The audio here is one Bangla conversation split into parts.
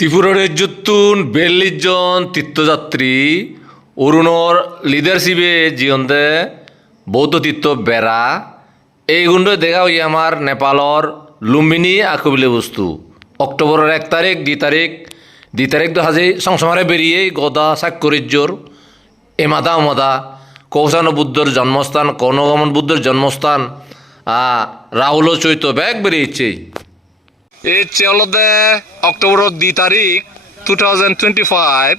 ত্রিপুরার রাজ্যতুন বিয়াল্লিশ জন, তীর্থযাত্রী, অরুণর লিডারশিপে জিয়ন্তে বৌদ্ধ তীর্থ বেড়া। এইগুণ্ড দেখা হই আমার নেপালর লুম্বিনী আকবিলে বস্তু অক্টোবরের এক তারিখ, দুই তারিখ দুই তারিখ তো হাজি সংসমারে বেরিয়ে গদা সাক্ষরিজ্যর এমাদা অমাদা কৌশান বুদ্ধর জন্মস্থান, কর্ণগমন বুদ্ধর জন্মস্থান রাহুল চৈত্য ব্যাগ বেরিয়েছে। দুই তারিখ টু থাউজেন্ড টুয়েন্টি ফাইভ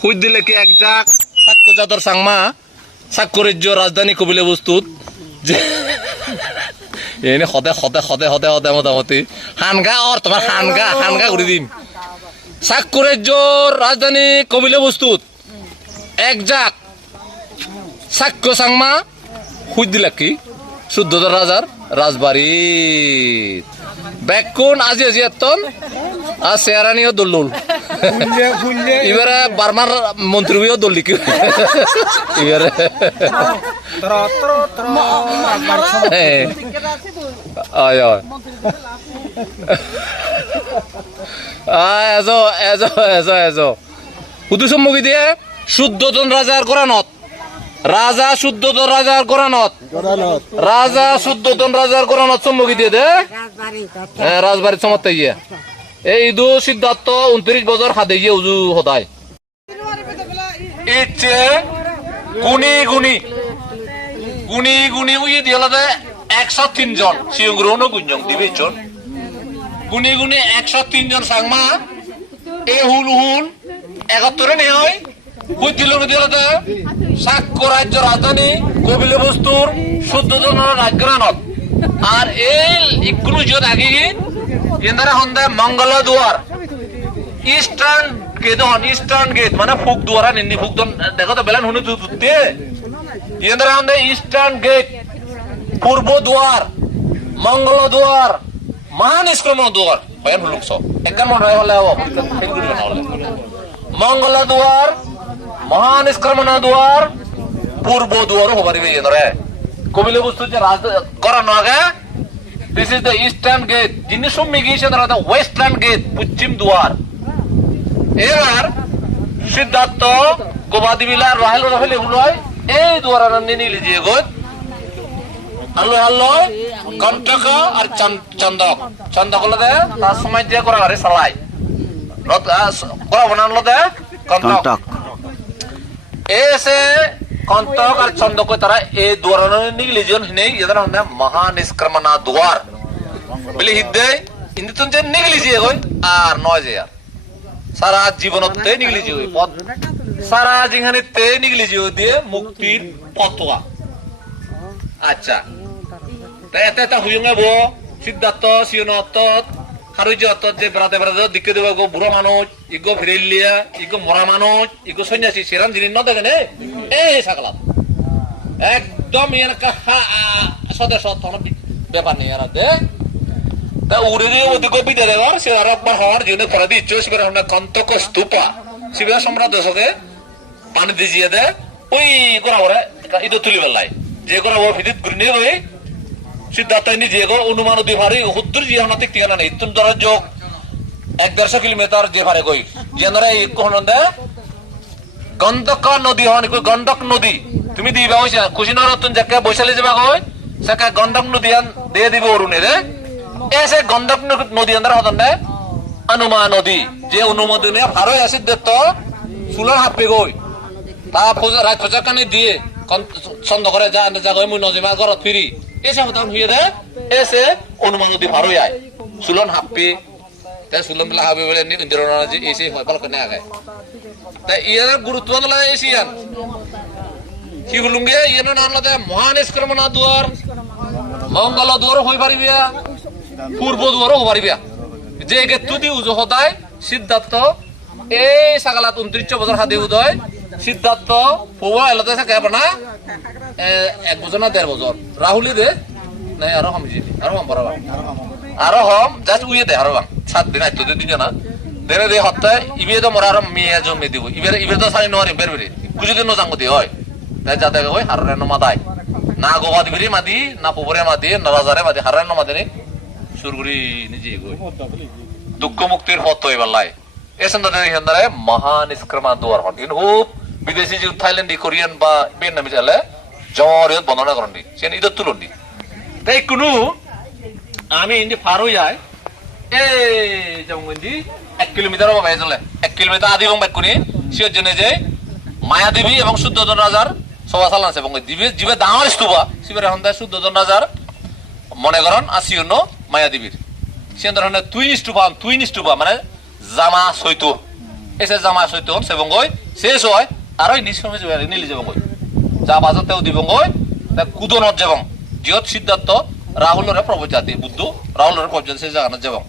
হুই দিলে কি একজাক সাক্ষ্য জাতর সাংমা সাক্ষরিজ্য রাজধানী কবিলে বস্তুত। যে এনে সদে সদে সদে সদে সদে মোটামুটি। হানগা অর তোমার হানগা হানগা করে দিম। সাক্ষরিজ্যর রাজধানী কবিলে বস্তুত। একজাক সাক্ষ্য সাংমা হুই দিলা কি? শুদ্ধ রাজার রাজবাড়িত বেকুন আজি আজি এতন আর সেরানিও দল্লুল। এবারে বার্মার মন্ত্রীও দল্লি কি এবারে। আয় আয়। আয় এজো এজো এজো এজো। শুধু সম্মুখী দিয়ে শুদ্ধতন রাজার কোরআনত রাজা শুদ্ধতন রাজার কোরআনত রাজা শুদ্ধতন রাজার কোরআনত সম্মুখী দিয়ে দে। হ্যাঁ রাজবাড়ির চমৎকার ইয়ে এই ইদু সিদ্ধার্থ উনত্রিশ বছর হাতে গিয়ে উজু হতায় ইচ্ছে গুনি গুনি গুনি গুনি উই দিয়ালাতে একশো তিনজন। সিংগ্রহণ গুঞ্জং দিবেজন গুনি গুনি একশো তিনজন সাংমা এ হুল হুল একাত্তরে নেই হয় দিয়ালাতে সাক্ষ্য রাজ্য রাজধানী কবিলে বস্তুর শুদ্ধ জনের রাজ্ঞানত আর এই মঙ্গল দুয়ার। ইস্টার্ন গেট ইস্টার্ন গেট মানে ফুক দুয়ারা নিন্নি ফুক দেখো তো, বেলান হুনে তুতে ইস্টার্ন গেট, পূর্ব দুয়ার, মঙ্গল দুয়ার, মহান নিষ্ক্রমণ দুয়ার। হয়ান হুলুক সব। হয় হব। মঙ্গল দুয়ার মহান নিষ্ক্রমণ দুয়ার পূর্ব দুয়ারও হবার এনারে কবিলে বস্তু যে রাজ করানো আগে। This is the eastern gate যিনি সুমি গিয়েছেন তারা ওয়েস্টার্ন গেট পশ্চিম দুয়ার। এবার সিদ্ধার্থ, গোবাদি বিলার, রহেল রহেল এগুলো এই দুয়ার নিয়ে নিলি যে গো আলো আলো কণ্টক আর চান- চন্দক। চন্দক হলো দে, তার সময় দিয়ে করা চালাই করা বানানো দে কণ্টক এসে কন্তক আর চন্দক তারা এই দুয়ার নিগলি জন নেই। এদের হন্দে মহা নিষ্ক্রমণা দুয়ার। বলে হিদ্দে ইন্দু তুন যে নিগলি যে হই আর নয় যে আর। সারা জীবনতে নিগলি যে হই পথ সারা যেখানে তে নিগলি যে দিয়ে মুক্তির পথোয়া। আচ্ছা। তা তা হুইঙ্গে বো। সিদ্ধার্থ অত্তত যে বেড়াতে বেড়াতে দিকে দেবো গো বুড়ো মানুষ, ইগো ফিরেলিয়া ইগো মরা মানুষ, ইগো সন্ন্যাসী, সেরাম জিনিস ন দেখেন এই সাকলাত একদম ব্যাপার নেই আর দে। দিয়ে আর পানি দিয়ে দে, ওই করা ওরে ইদো তুলি বেলায়। যে করা ও ভিডিত ঘুরে ওই ভারি, হুদ্দুর জি হানা তিক ঠিকানা নেই। তুমি ধরো যোগ এক দেড়শো কিলোমিটার যে ভারে গই যে ধরে এই দে, গন্ধক নদী হন, কই গন্ডক নদী। তুমি দিবা হইছা কুশিনগর তুন যাকে বৈশালী যাবা কই, সেকা গন্ডক নদী আন দিয়ে দিব অরুণে রে। এসে গন্ডক নদী আন্দার হতন দে অনুমা নদী। যে অনুমোদনে ভারো অ্যাসিড দত্ত সুলার হাপে গই তা রাজ ফৌজা দিয়ে ছন্দ করে যা যা গই মুই নজিমা ঘরত ফিরি এসে হতাম হইয়ে দে। এসে অনুমান নদী ভারোই আয় সুলন হাপি তে সুলন বেলা হাবি বলে নি ইন্দিরা যে এসে হয় পালক নে আগে তা ইয়ার গুরুত্ব নলা এসে ইয়ান কি হলুঙ্গে ইয়ান নাম লতে মহান নিষ্ক্রমণা দুয়ার মঙ্গল দুয়ার হই পারিবিয়া পূর্ব দুয়ারও হই পারিবিয়া যে গে তুদি উজো হতায় সিদ্ধার্থ এই সাগালাত উনত্রিশ বছর হাতে উদয়। সিদ্ধার্থ পৌয়া এলাতে থাকে না এক বছর না দেড় বছর রাহুলি দে। নাই আরও হম জিনি আরও হম বরাবর আরও হম জাস্ট উইয়ে দে আরও সাত দিন আইতো দুই দিন না। দেরে দে হত্তে ইবে তো মোর মেয়ে জমে দিব। ইবে ইবে তো সারি নরি বের বেরি কুজি দিন জাঙ্গ দি, হয়। তাই যাতে কই হারে ন মাদাই। না গোবা দিবি মাদি, না পুবরে মাদি, না মাদি হারে ন মাদি সুরগুড়ি নিজে গই দুঃখ মুক্তির হত এবার লাই এসন দাদা হিন্দারে মহানিষ্ক্রমা দুয়ার হন ইন বিদেশি যে থাইল্যান্ড, কোরিয়ান বা ভিয়েতনামি চালে জমরিয়ত বর্ণনা করেন দি সেন ইদত তুলন দি তাই কোনো, আমি ইন্দি ফার হয়ে যায় এ যেমন এক কিলোমিটার হবে চলে এক কিলোমিটার আদি এবং বেকুনি সিওর জন্য যে মায়াদেবী এবং শুদ্ধজন রাজার সভা চালানছে এবং দিবে জিবে ডাঙর স্তূপা শিবের এখন দেয় শুদ্ধজন রাজার মনে করেন আসিও মায়াদেবীর সে ধরনের তুই স্তূপা তুই স্তূপা মানে জামা সৈত এসে জামা সৈত সেবঙ্গই শেষ হয়। আর ওই নিষ্কর্মে নিলি যাবঙ্গই যা বাজাতেও দিবঙ্গই কুদনত যাবং। জিয়ত সিদ্ধার্থ রাহুলরে প্রবজাতি বুদ্ধ, রাহুলরে প্রবজাতি সে জাগানত যাবং।